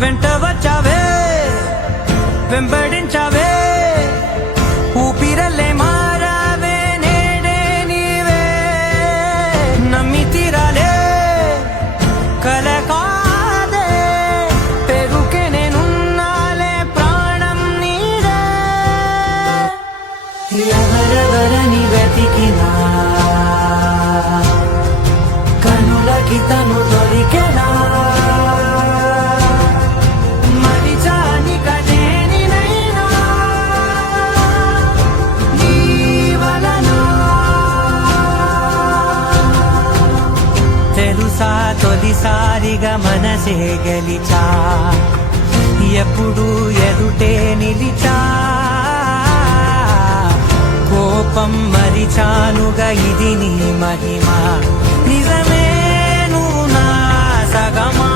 వెంట వచ్చావే వెంబడించావే ఊపిరల్లే మారావే నేడే నీవే నమ్మి తీరాలే కల కాదే పెరుకే నేనున్నాలే ప్రాణం నీడే ఎవరెవరని వెతికినా కనులకి తను దొరికెనా తెలుసా తొలిసారిగా మనసే గెలిచా ఎప్పుడు ఎదుటే నిలిచా కోపం మరిచానుగా ఇది నీ మహిమ నిజమే నువ్వు నా సగమా